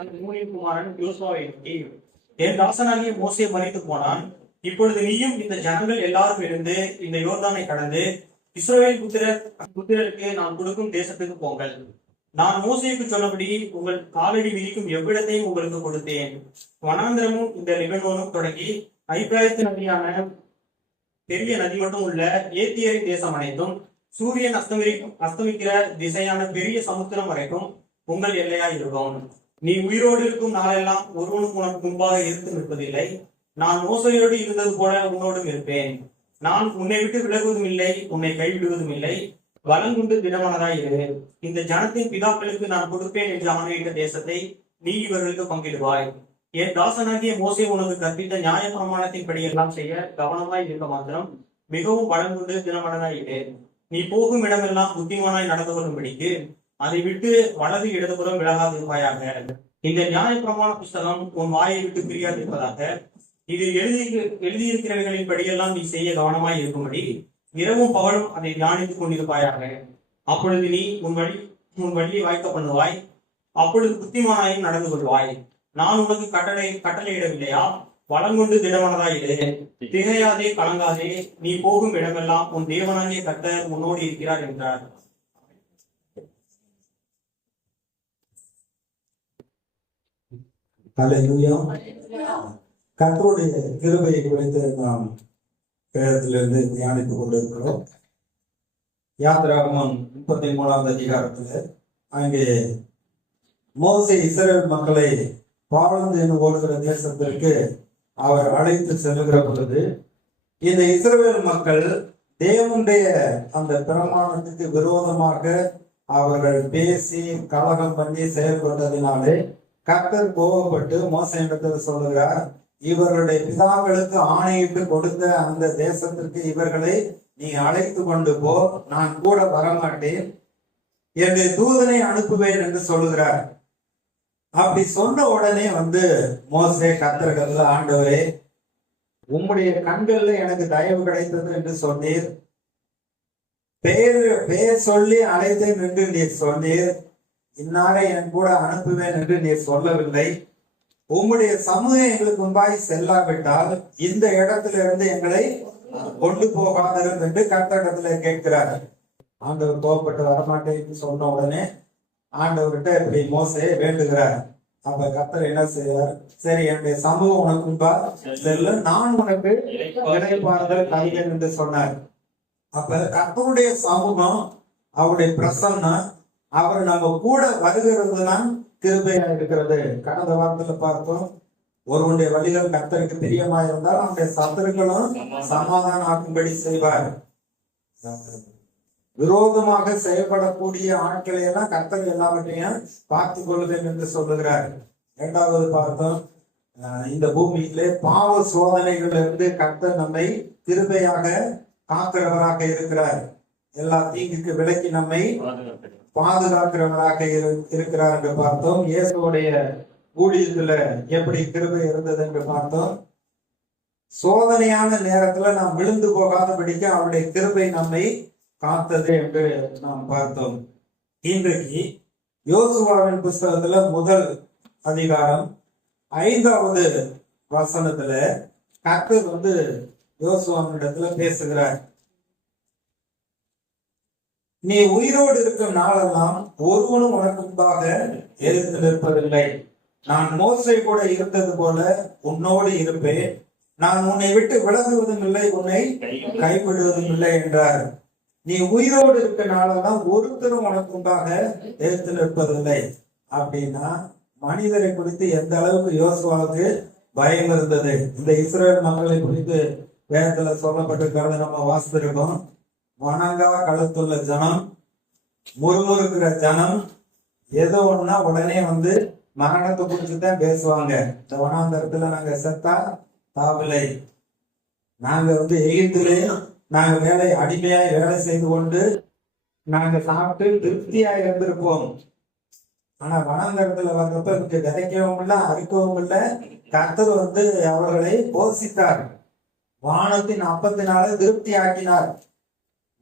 நூனின் குமாரன் யோசுவாவை நோக்கி, என் தாசனாகிய மோசே மரித்து போனான். இப்பொழுது நீயும் இந்த ஜனங்கள் எல்லாரும் இருந்து இந்த யோர்தானை கடந்து இஸ்ரவேல் புத்திரருக்கு நான் கொடுக்கும் தேசத்துக்கு போங்கள். நான் மோசேக்கு சொன்னபடி உங்கள் காலடி விதிக்கும் எவ்விடத்தையும் உங்களுக்கு கொடுத்தேன். வனாந்திரமும் இந்த லிபனோனும் தொடங்கி ஐப்பிராயத்து நதியான பெரிய நதி மட்டும் உள்ள ஏத்தியரின் தேசம் அனைத்தும் சூரியன் அஸ்தமிக்கிற திசையான பெரிய சமுத்திரம் வரைக்கும் உங்கள் எல்லையாய் இருக்கும். நீ உயிரோடு இருக்கும் நாளெல்லாம் ஒருவனும் உனக்கு முன்பாக இருந்து நிற்பதில்லை. நான் மோசையோடு இருந்தது போல உன்னோடும் இருப்பேன். நான் உன்னை விட்டு விலகுவதும் இல்லை, உன்னை கைவிடுவதும் இல்லை. வலங்குண்டு திடமனதாய் இரு. இந்த ஜனத்தின் பிதாக்களுக்கு நான் கொடுப்பேன் என்று ஆணையிட்ட தேசத்தை நீ இவர்களுக்கு பங்கிடுவாய். என் தாசனாகிய மோசே உனக்கு கற்பித்த நியாய பிரமாணத்தின் படியெல்லாம் செய்ய கவனமாய் இருக்க மாத்திரம் மிகவும் வளங்குண்டு தினமனதாய் இரு. நீ போகும் இடமெல்லாம் புத்திமானாய் நடந்து கொள்ளும்படிக்கு அதை விட்டு வலது இடதுபுறம் விலகாதிருப்பாயாக. இந்த நியாய பிரமாண புஸ்தகம் உன் வாயை விட்டு பிரியாதிருப்பதாக. இதில் எழுதியிருக்கிறவர்களின் படியெல்லாம் நீ செய்ய கவனமாய் இருக்கும்படி இரவும் பகலும் அதை தியானித்துக் கொண்டிருப்பாயாக. அப்பொழுது நீ உன் வழியை வாய்க்க பண்ணுவாய். அப்பொழுது புத்திமானாயும் நடந்து கொள்வாய். நான் உனக்கு கட்டளையிடவில்லையா? வளங்கொண்டு திடமனதாய் இரு. திகையாதே, கலங்காதே. நீ போகும் இடமெல்லாம் உன் தேவனாகிய கர்த்தர் உன்னோடு இருக்கிறார் என்றார். கர்த்தருடைய கிருபையை குறித்து நாம் வேதத்திலிருந்து தியானித்துக் கொண்டிருக்கிறோம். யாத்திராகமம் 33வது அதிகாரத்தில் அங்கே மோசே இஸ்ரவேல் மக்களை பாழந்து என்று ஓடுகிற தேசத்திற்கு அவர் அழைத்து செல்லுகிற பொழுது இந்த இஸ்ரவேல் மக்கள் தேவனுடைய அந்த பிரமாணத்துக்கு விரோதமாக அவர்கள் பேசி கலகம் பண்ணி செயல்பட்டதினாலே கர்த்தர் கோபப்பட்டு மோசேயிடத்தில் சொல்லுகிறார், இவர்களுடைய பிதாக்களுக்கு ஆணையிட்டு கொடுத்த அந்த தேசத்திற்கு இவர்களை நீ அழைத்து கொண்டு போ, நான் கூட வரமாட்டேன், என்னுடைய தூதனை அனுப்புவேன் என்று சொல்லுகிறார். அப்படி சொன்ன உடனே மோசே கர்த்தர்கள், ஆண்டவரே உம்முடைய கண்கள்ல எனக்கு தயவு கிடைத்தது என்று சொன்னீர், பெயர் சொல்லி அழைத்தேன் என்று நீர் சொன்னீர், இன்னாரை என் கூட அனுப்புவேன் என்று நீர் சொல்லவில்லை. உம்முடைய சமூகம் எங்களுக்கு முன்பாய் செல்லாவிட்டால் இந்த இடத்திலிருந்து எங்களை கொண்டு போகாதிரும் என்று கர்த்தரிடத்துல கேட்கிறார். ஆண்டவர் கோபப்பட்டு வரமாட்டேன்னு சொன்ன உடனே ஆண்டவர்கிட்ட இப்படி மோசே வேண்டுகிறார். அப்ப கர்த்தர் என்ன செய்யறார்? சரி, என்னுடைய சமூகம் உனக்கு முன்பா செல்ல, நான் உனக்கு இடைப்பாறுதல் தருவேன் என்று சொன்னார். அப்ப கர்த்தருடைய சமூகம், அவருடைய பிரசன்னம், அவர் நம்ம கூட வருகிறது தான் கிருபையா இருக்கிறது. கடந்த வாரத்துல பார்த்தோம், ஒருவனுடைய வழிகள் கர்த்தருக்கு பிரியமா இருந்தால் அவனுடைய சத்துருக்களும் சமாதானம் ஆக்கும்படி செய்வார். விரோதமாக செயல்படக்கூடிய ஆட்களை எல்லாம் கர்த்தர் எல்லாவற்றையும் பார்த்து கொள்ளுதல் என்று சொல்லுகிறார். இரண்டாவது பார்த்தோம், இந்த பூமியிலே பாவ சோதனைகள் இருந்து கர்த்தர் நம்மை கிருபையாக காக்கிறவராக இருக்கிறார். எல்லா தீங்குக்கு விலக்கி நம்மை பாதுகாக்கிறவராக இருக்கிறார் என்று பார்த்தோம். இயேசுடைய ஊழியத்துல எப்படி கிருபை இருந்தது என்று பார்த்தோம். சோதனையான நேரத்துல நாம் விழுந்து போகாதபடிக்கு அவருடைய கிருபை நம்மை காத்தது என்று நாம் பார்த்தோம். இன்றைக்கு யோசுவாவின் புஸ்தகத்துல முதல் அதிகாரம் 5வது வசனத்துல கர்த்தர் யோசுவாவினிடத்துல பேசுகிறார். நீ உயிரோடு இருக்கும் நாளெல்லாம் ஒருவனும் உனக்கு முன்பாக எதிர்த்து நிற்பதில்லை. நான் மோசே கூட இருந்தது போல உன்னோடு இருப்பேன். நான் உன்னை விட்டு விலகுவதும் இல்லை, உன்னை கைவிடுவதும் இல்லை என்றார். நீ உயிரோடு இருக்க நாளெல்லாம் ஒருத்தரும் உனக்கு முன்பாக எதிர்த்து நிற்பதில்லை. அப்படின்னா மனிதரை குறித்து எந்த அளவுக்கு யோசுவாவுக்கு பயம் இருந்தது. இந்த இஸ்ரவேல் மக்களை குறித்து வேதத்துல சொல்லப்பட்டிருக்கிறது நம்ம வாசித்திருக்கோம். வணங்கா கழுத்துள்ள ஜனம், முறுமுறுக்கிற ஜனம், ஏதோ ஒண்ணுனா உடனே மரணத்தை குறிச்சுதான் பேசுவாங்க. இந்த வனாந்தரத்துல நாங்க செத்தா தாவில்லை, நாங்க எகிப்திலே நாங்க அடிமையாய் வேலை செய்து கொண்டு நாங்க சாப்பிட்டு திருப்தியா இருந்திருப்போம். ஆனா வனாந்தரத்துல வர்றப்ப விதைக்கவும் இல்லை, அறுக்கவும் இல்லை. கர்த்தர் அவர்களை போஷித்தார். வானத்தின் அப்பத்தினால திருப்தி ஆக்கினார்.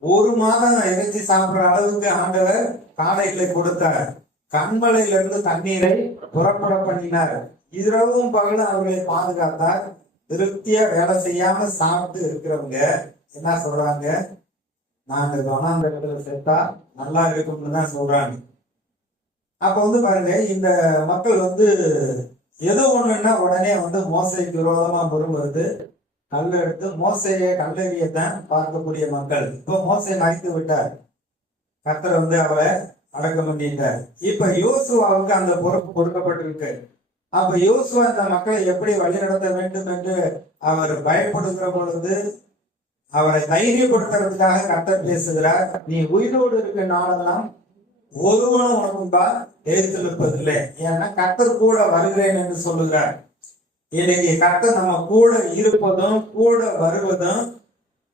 1 மாதம் இறைச்சி சாப்பிடுற அளவுக்கு ஆண்டவர் காளைகளை கொடுத்தார். கண்மலையிலிருந்து தண்ணீரை புறப்பட பண்ணினார். இரவும் பகலும் அவர்களை பாதுகாத்தார். திருப்தியா வேலை செய்யாம சாப்பிட்டு இருக்கிறவங்க என்ன சொல்றாங்க? நாங்க வனாந்தரத்துல செத்தா நல்லா இருக்கும்னு தான் சொல்றாங்க. அப்ப பாருங்க, இந்த மக்கள் ஏதோ ஒண்ணுன்னா உடனே மோசைக்கு விரோதமா முறுமுறுது, கல் எடுத்து மோசையை கல்லெறியத்தான் பார்க்கக்கூடிய மக்கள். இப்ப மோசை மறித்து விட்டார், கர்த்தர் அவரை அடக்கம் பண்ணிட்டார். இப்ப யோசுவாவுக்கு அந்த பொறுப்பு கொடுக்கப்பட்டிருக்கு. அப்ப யோசுவா இந்த மக்களை எப்படி வழிநடத்த வேண்டும் என்று அவர் பயப்படுகிற பொழுது அவரை தைரியப்படுத்துறதுக்காக கர்த்தர் பேசுகிறார். நீ உயிரோடு இருக்க நாளெல்லாம் ஒருவனும் உனக்கும்பா எதிர்த்து நிற்பதில்லை, ஏன்னா கர்த்தர் கூட வருகிறேன் என்று சொல்லுகிறார். இன்னைக்கு கர்த்தர் நம்ம கூட இருப்பதும் கூட வருவதும்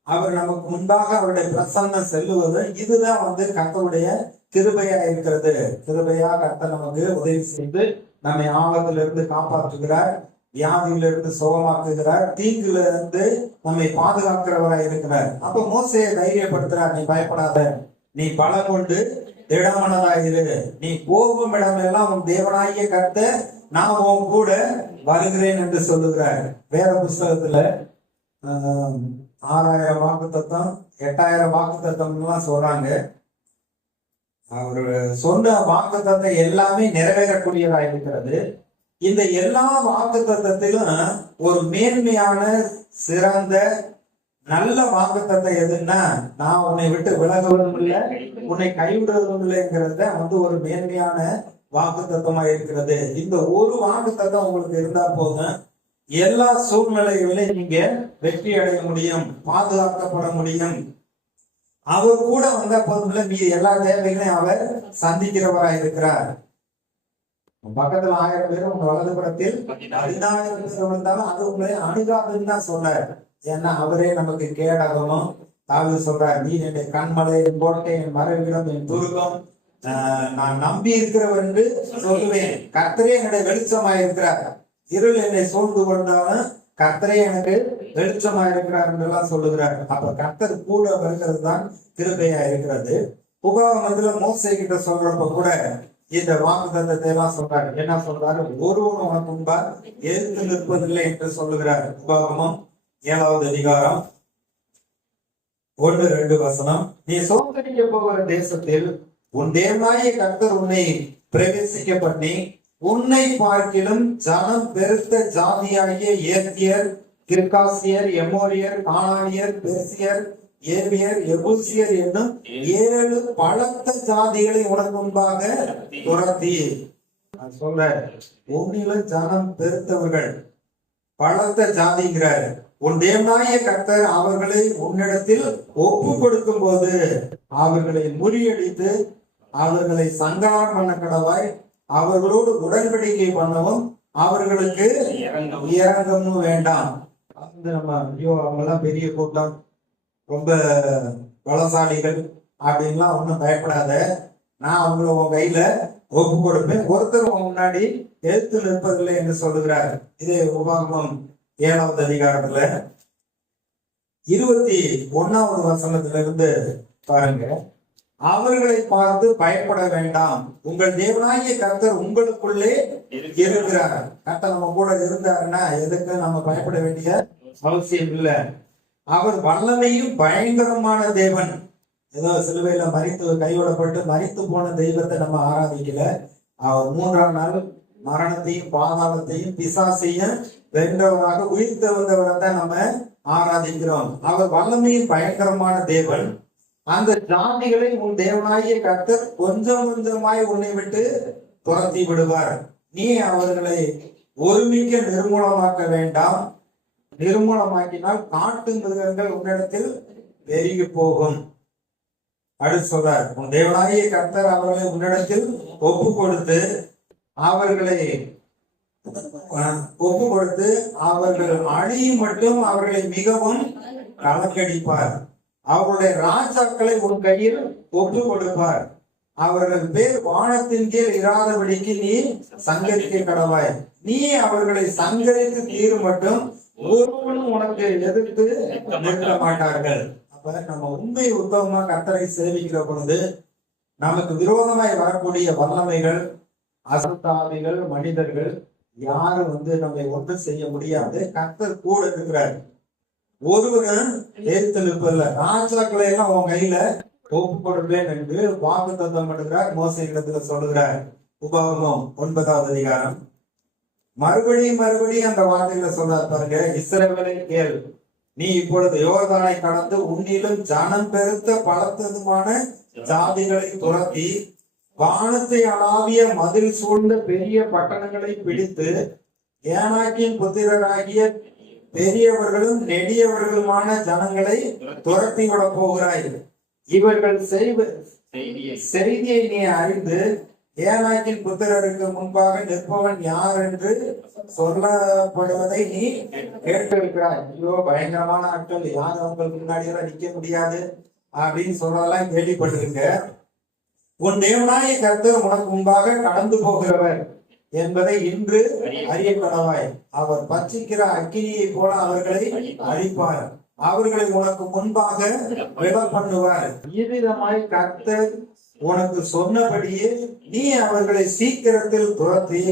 அவர் நமக்கு முன்பாக அவருடைய பிரசன்னம் செல்லுவதும் இதுதான் கர்த்தருடைய கிருபையா இருக்கிறது. கிருபையா கர்த்தர் நமக்கு உதவி செய்து நம்மை ஆபத்திலிருந்து காப்பாற்றுகிறார், வியாதியிலிருந்து சுகமாக்குகிறார், தீங்குல இருந்து நம்மை பாதுகாக்கிறவராய் இருக்கிறார். அப்ப மோசையை தைரியப்படுத்துறார், நீ பயப்படாத, நீ பலம் கொண்டு திடமனதாயிரு, நீ போகும் இடமெல்லாம் உன் தேவனாகிய கர்த்தர் நான் உன் கூட வருகிறேன் என்று சொல்லுகிறார். வேற புஸ்தகத்துல 6000 வாக்கு தத்தம் 8000 வாக்கு தத்தம் சொல்றாங்க. அவர் சொன்ன வாக்கு தத்தம் எல்லாமே நிறைவேறக்கூடியதா இருக்கிறது. இந்த எல்லா வாக்கு தத்தத்திலும் ஒரு மேன்மையான சிறந்த நல்ல வாக்கு தத்தம் எதுன்னா, நான் உன்னை விட்டு விலகுவதும் இல்லை, உன்னை கைவிடுவதும் இல்லைங்கிறத ஒரு மேன்மையான வாக்கு தத்தமா இருக்கிறது. இந்த ஒரு வாக்கு தத்தம் உங்களுக்கு இருந்தா போதும், எல்லா சூழ்நிலைகளிலும் நீங்க வெற்றி அடைய முடியும், பாதுகாக்கப்பட முடியும். அவர் கூட வந்த போதும் மீது எல்லா தேவைகளையும் அவர் சந்திக்கிறவராய் இருக்கிறார். பக்கத்துல 1000 பேர் உங்க வலதுபுறத்தில் 10000 பேர் வந்தாலும் அது உங்களை அணுகாதுன்னு தான் சொல்றாரு. ஏன்னா அவரே நமக்கு கேடகமும். தாவீது சொல்றார், நீ என்னுடைய கண்மலை, என் கோட்டை, என் மறைவிடம், என் துருகம், நான் நம்பி இருக்கிறவர் என்று சொல்லுவேன். கர்த்தரே என்னுடைய வெளிச்சமாய் இருக்கிறார், இருள் என்னை சூழ்ந்து கொண்டாலும் கர்த்தரே எனக்கு வெளிச்சமா இருக்கிறார் என்றெல்லாம் சொல்லுகிறார். அப்ப கர்த்தர் கூட வருகிறது தான் கிருபையா இருக்கிறது. உபாகமத்துல மோசே கிட்ட சொல்றப்ப கூட இந்த வாக்கு தத்தத்தை எல்லாம் சொல்றாரு. என்ன சொல்றாரு? ஒருவனும் உனக்கு முன்பா எதிர்த்து நிற்பதில்லை என்று சொல்லுகிறார். உபாகமம் 7வது அதிகாரம் 1-2 வசனம். நீ சுதந்தரிக்க போகிற தேசத்தில் உன் தேவனாகிய கர்த்தர் உன்னை பிரவேசிக்க பண்ணி உன்னை பார்க்கிலும் ஜனம் பெருத்த ஜாதியாகிய ஏத்தியர், கிர்காசியர், எமோரியர், கானானியர், பெர்சியர், ஏவியர், எபூசியர் என்னும் 7 பலத்த ஜாதிகளை உனக்கு முன்பாக துரத்தி. சொல்ற உன்னிலும் ஜனம் பெருத்தவர்கள் பலத்த ஜாதிங்கிறார். உன் தேவனாகிய கர்த்தர் அவர்களை உன்னிடத்தில் ஒப்பு கொடுக்கும் போது அவர்களை முறியடித்து அவர்களை சங்காரம் பண்ண கடவாய், அவர்களோடு உடன்படிக்கை பண்ணவும் அவர்களுக்கு இறங்கமும் வேண்டாம். அவங்கெல்லாம் பெரிய கூட்டம், ரொம்ப பலசாலிகள் அப்படின்லாம் ஒன்றும் பயப்படாத, நான் அவங்கள உன் கையில ஒப்பு கொடுப்பேன், ஒருத்தர் முன்னாடி எதிர்த்து நிற்பதில்லை என்று சொல்லுகிறார். இதே உபாகமம் 7வது அதிகாரத்துல 21வது வசனத்திலிருந்து பாருங்க. அவர்களை பார்த்து பயப்பட வேண்டாம், உங்கள் தேவனாகிய கர்த்தர் உங்களுக்குள்ளே இருக்கிறார். கர்த்தர் நம்ம கூட இருந்தாருன்னா எதுக்கு நம்ம பயப்பட வேண்டிய அவசியம் இல்லை. அவர் வல்லமையும் பயங்கரமான தேவன். ஏதோ சிலுவையில மரித்து கைவிடப்பட்டு மரித்து போன தெய்வத்தை நம்ம ஆராதிக்கல. அவர் 3ஆம் நாள் மரணத்தையும் பாதாளத்தையும் பிசாசையும் வென்றவராக உயிர் தெழுந்தவரை தான் நம்ம ஆராதிக்கிறோம். அவர் வல்லமையும் பயங்கரமான தேவன். அந்த ஜாதிகளை உன் தேவனாகிய கர்த்தர் கொஞ்சம் கொஞ்சமாய் உன்னை விட்டு துரத்தி விடுவார். நீ அவர்களை ஒருமிக்க நிர்மூலமாக்க வேண்டாம், நிர்மூலமாக்கினால் காட்டு மிருகங்கள் உன்னிடத்தில் பெருகி போகும். அடுத்து சொல்றார், உன் தேவனாகிய கர்த்தர் அவர்களை உன்னிடத்தில் ஒப்பு கொடுத்து அவர்களை அவர்கள் அழியும் மட்டும் அவர்களை மிகவும் கலக்கடிப்பார். அவருடைய ராஜாக்களை உன் கையில் ஒப்பு கொடுப்பார். அவர்கள் பேர் வானத்தின் கீழ் இராதபடிக்கு நீ சங்கரிக்க கடவாய். நீ அவர்களை சங்கரித்து தீரும் மட்டும் ஒருவனும் உனக்கு எதிர்த்து நிற்க மாட்டார்கள். அப்ப நம்ம உண்மை உத்தவமா கர்த்தரை சேவிக்கிற பொழுது நமக்கு விரோதமாய் வரக்கூடிய வல்லமைகள், அசுத்தாவிகள் மனிதர்கள் யாரும் நம்மை ஒன்று செய்ய முடியாது. கர்த்தர் கூட இருக்கிறார். ஒருவரும் ஏத்தெழுப்பல்ல. ராஜாக்களை எல்லாம் உன் கையில ஒப்பு கொடுப்பேன் என்று வாக்குத்தத்தம் பண்ணுகிறார். மோசேயிடத்துல சொல்லுகிறார். உபாகமம் 9வது அதிகாரம். மறுபடியும் அந்த வார்த்தைகளை சொல்றார் பாருங்க. இஸ்ரவேலை கேள், நீ இப்பொழுது யோர்தானை கடந்து உன்னிலும் ஜனம் பெருத்த பலத்ததுமான ஜாதிகளை துரத்தி வானத்தை அளாவிய மதில் சூழ்ந்த பெரிய பட்டணங்களை பிடித்து ஏனாக்கின் புத்திரராகிய பெரியவர்களும் நெடியவர்களுமான ஜனங்களை துரத்தி விட போகிறாய். இவர்கள் செய்தியை நீ அறிந்து ஏனாக்கின் புத்திரருக்கு முன்பாக நிற்பவன் யார் என்று சொல்லப்படுவதை நீ கேட்டிருக்கிறாய். ஐயோ, பயங்கரமான ஆட்கள், யாரும் அவங்களுக்கு முன்னாடி எல்லாம் நிக்க முடியாது அப்படின்னு சொல்றதெல்லாம் கேள்விப்பட்டிருக்க. உன் தேவனாய கர்த்தர் உனக்கு முன்பாக கடந்து போகிறவர் என்பதை இன்று அறிய கடவாய். அவர் பட்சிக்கிற அக்கினியை போல அவர்களை அழிப்பார். அவர்களை உனக்கு முன்பாக விட பண்ணுவார். இவ்விதமாய் கர்த்தர் உனக்கு சொன்னபடியே நீ அவர்களை சீக்கிரத்தில் துரத்தி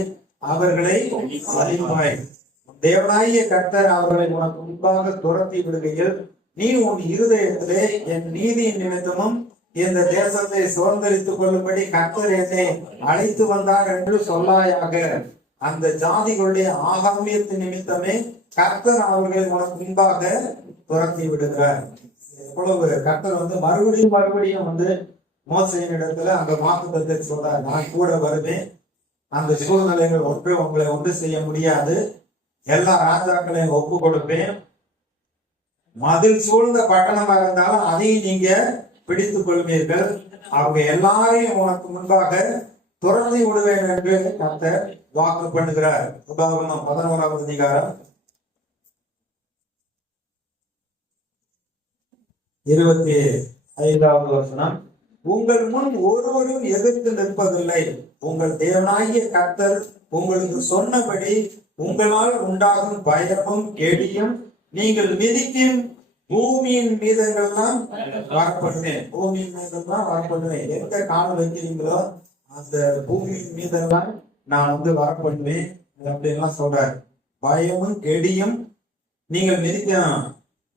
அவர்களை அழிப்பாய். தேவனாகிய கர்த்தர் அவர்களை உனக்கு முன்பாக துரத்தி விடுகையில் நீ உன் இருதயத்திலே என் நீதியின் நிமித்தமும் இந்த தேசத்தை சுதந்திரித்துக் கொள்ளும்படி கர்த்தர் என்னை அழைத்து வந்தார் என்று சொல்லாயாக. அந்த ஜாதிகளுடைய ஆகாமியத்தின் நிமித்தமே கர்த்தர் அவர்களை உனக்கு முன்பாக துரத்தி விடுகிறார். எவ்வளவு கர்த்தர் மறுபடியும் மோசேயின் இடத்துல அந்த வாக்குத்தத்தத்தை சொல்றார். நான் கூட வருவேன். அந்த சூழ்நிலைகள் உங்களை ஒன்று செய்ய முடியாது. எல்லா ராஜாக்களையும் ஒப்பு கொடுப்பேன். மதில் சூழ்ந்த பட்டணமா இருந்தாலும் அதையும் நீங்க பிடித்துக் கொள்வீர்கள். அவங்க எல்லாரையும் உனக்கு முன்பாக துரத்தி விடுவேன் என்று கர்த்தர் வாக்கு பண்ணுகிறார். உபாகமம் 11வது அதிகாரம் 25வது வசனம். உங்கள் முன் ஒருவரும் எதிர்த்து நிற்பதில்லை. உங்கள் தேவனாகிய கர்த்தர் உங்களுக்கு சொன்னபடி உங்களால் உண்டாகும் பயமும் கெடியும் நீங்கள் மிதிக்கும் பூமியின் மீதங்கள்லாம் வரப்படுவேன். பூமியின் மீதெல்லாம் வரப்படுவேன். எந்த காலம் வைக்கிறீங்களோ அந்த பூமியின் மீதெல்லாம் நான் வரப்படுவேன் அப்படின்லாம் சொல்றாரு. பயமும் கெடியும் நீங்கள் மிதிக்கும்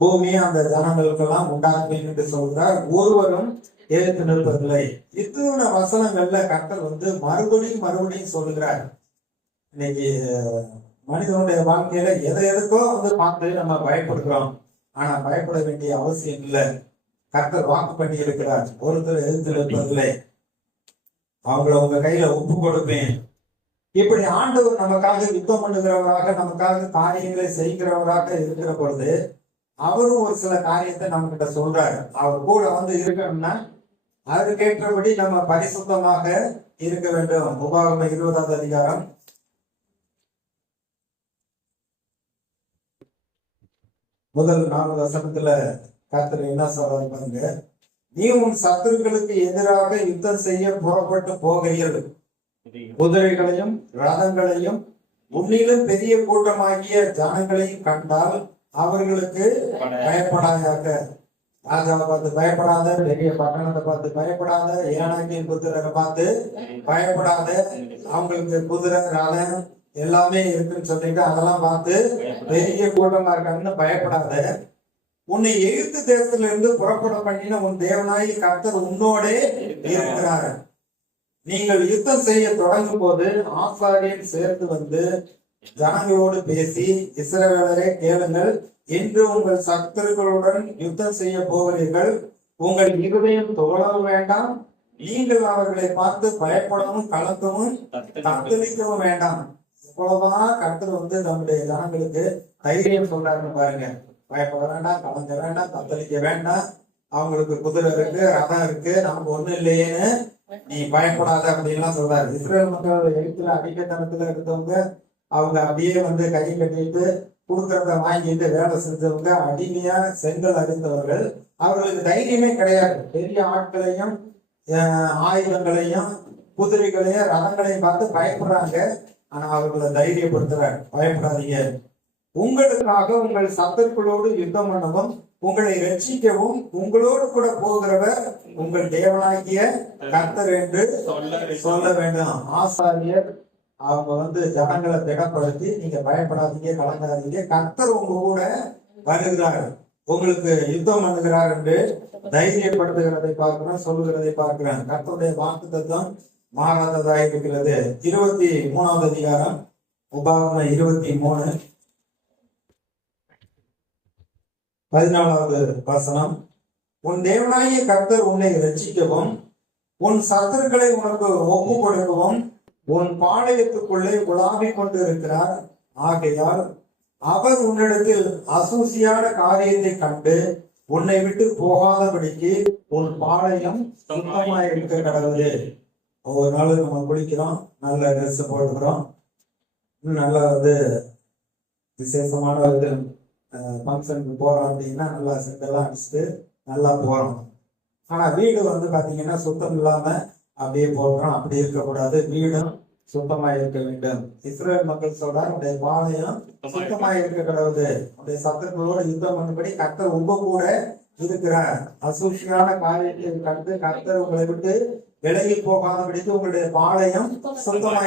பூமியை அந்த ஜனங்களுக்கெல்லாம் உண்டாக்குவேன் என்று சொல்றார். ஒருவரும் எதிர்த்து நிற்பதில்லை. இத்தனை வசனங்கள்ல கர்த்தர் மறுபடியும் சொல்லுகிறார். இன்னைக்கு மனிதனுடைய வாழ்க்கையில எதுக்கோ பார்த்து நம்ம பயப்படுகிறோம். ஆனா பயப்பட வேண்டிய அவசியம் இல்லை. கர்த்தர் வாக்கு பண்ணி இருக்கிறார். ஒருத்தர் எதிர்த்து நிற்பதில்லை. அவங்கள உங்க கையில ஒப்பு கொடுப்பேன். இப்படி ஆண்டவர் நமக்காக யுத்தம் பண்ணுகிறவராக, நமக்காக காரியங்களை செய்கிறவராக இருக்கிற பொழுது அவரும் ஒரு சில காரியத்தை நம்ம கிட்ட சொல்றாரு. அவர் கூட இருக்கணும்னா அதற்கேற்றபடி நம்ம பரிசுத்தமாக இருக்க வேண்டும். உபாகமம் 20வது அதிகாரம் 4 வசனத்துல கர்த்தர் என்ன சொல்றாரு பாருங்க. நீ உன் சத்துருக்களுக்கு எதிராக யுத்தம் செய்ய புறப்பட்டு போகையில் குதிரைகளையும் ரதங்களையும் உன்னிலும் பெரிய கூட்டமாகிய ஜனங்களையும் கண்டால் அவர்களுக்கு பயப்படாயாக. ராஜாவை பார்த்து பயப்படாத, பெரிய பட்டணத்தை பார்த்து பயப்படாத, ஏனாக்கின் புத்திரரை பார்த்து பயப்படாத. அவங்களுக்கு குதிரை ரதம் எல்லாமே இருக்குன்னு சொல்லிட்டு அதெல்லாம் பார்த்து பெரிய கூட்டமா இருக்காங்கன்னு பயப்படாத. உன்னை எகிப்து தேசத்துல இருந்து புறப்பட பண்ணின உன் தேவனாகி கர்த்தர் உன்னோட இருக்கிறார். நீங்கள் யுத்தம் செய்ய தொடங்கும் போது ஆசாரியன் சேர்ந்து ஜனங்களோடு பேசி, இஸ்ரவேலரே கேளுங்கள், இன்று உங்கள் சத்துருக்களுடன் யுத்தம் செய்ய போகிறீர்கள். உங்கள் இருதயம் துவளவும் வேண்டாம். நீங்கள் அவர்களை பார்த்து பயப்படவும் கலக்கவும் தத்தளிக்கவும் வேண்டாம். இவ்வளவுதான் கர்த்தர் நம்முடைய ஜனங்களுக்கு தைரியம் சொல்றாருன்னு பாருங்க. பயப்பட வேண்டாம், கலங்க வேண்டாம், தத்தளிக்க வேண்டாம். அவங்களுக்கு குதிரை இருக்கு, ரதம் இருக்கு, நமக்கு ஒண்ணும் இல்லையேன்னு நீ பயப்படாத அப்படின்லாம் சொல்றாரு. இஸ்ரேல் மக்கள் எழுத்துல அடிக்கத்தனத்துல இருந்தவங்க, அவங்க அப்படியே கை கட்டிட்டு கொடுக்கறத வாங்கிட்டு வேலை செஞ்சவங்க, அடிமையா செங்கல் அறிந்தவர்கள். அவர்களுக்கு தைரியமே கிடையாது. பெரிய ஆட்களையும் ஆயுதங்களையும் குதிரைகளையும் ரதங்களையும் பார்த்து பயப்படுறாங்க. ஆனா அவர்களை தைரியப்படுத்துறாரு, பயப்படாதீங்க, உங்களுக்காக உங்கள் சத்துருக்களோடு யுத்தம் பண்ணவும் உங்களை ரட்சிக்கவும் உங்களோடு கூட போகிறவர் உங்கள் தேவனாகிய கர்த்தர் என்று சொல்ல வேண்டும். ஆசாரியர் அவங்க ஜனங்களை திடப்படுத்தி, நீங்க பயப்படாதீங்க, கலங்காதீங்க, கர்த்தர் உங்க கூட வருகிறார், உங்களுக்கு யுத்தம் பண்ணுகிறார் என்று தைரியப்படுத்துகிறதை பார்க்கிறோம், சொல்லுகிறதை பார்க்கிறேன். கர்த்தருடைய வாக்குத்தத்தம் மாறாததா இருக்கிறது. 23வது அதிகாரம் உபாகமம் 23 14வது வசனம். உன் தேவனாகிய கர்த்தர் உன்னை ரட்சிக்கவும் உன் சத்துருக்களை உனக்கு ஒப்பு கொடுக்கவும் உன் பாளையத்துக்குள்ளே உலாவிக் கொண்டு இருக்கிறார். ஆகையால் அவர் உன்னிடத்தில் அசூசியான காரியத்தை கண்டு உன்னை விட்டு போகாதபடிக்கு உன் பாளையம் சுத்தமாய் இருக்க கடவுளே. ஒவ்வொரு நாளும் நம்ம குளிக்கிறோம், நல்ல ட்ரெஸ் போடுகிறோம், நல்லா விசேஷமான ஃபங்க்ஷனுக்கு போறோம் அப்படின்னா நல்லா செட்டெல்லாம் அடிச்சுட்டு நல்லா போறோம். ஆனா வீடு பாத்தீங்கன்னா சுத்தம் இல்லாம அப்படியே போடுறோம். அப்படி இருக்கக்கூடாது, வீடும் சுத்தமா இருக்க வேண்டும். இஸ்ரேல் மக்கள் சொல்றார், உடைய பாளையம் சுத்தமா இருக்க கடவுது, உடைய சத்துருக்களோட யுத்தம் பண்ணும்படி கர்த்தர் உங்க கூட இருக்கிறார். அசூசியான காரியத்தை கண்டு கர்த்தர் உங்களை விட்டு விலகி போகாதபடிக்கு உங்களுடைய பாளையம் சுத்தமா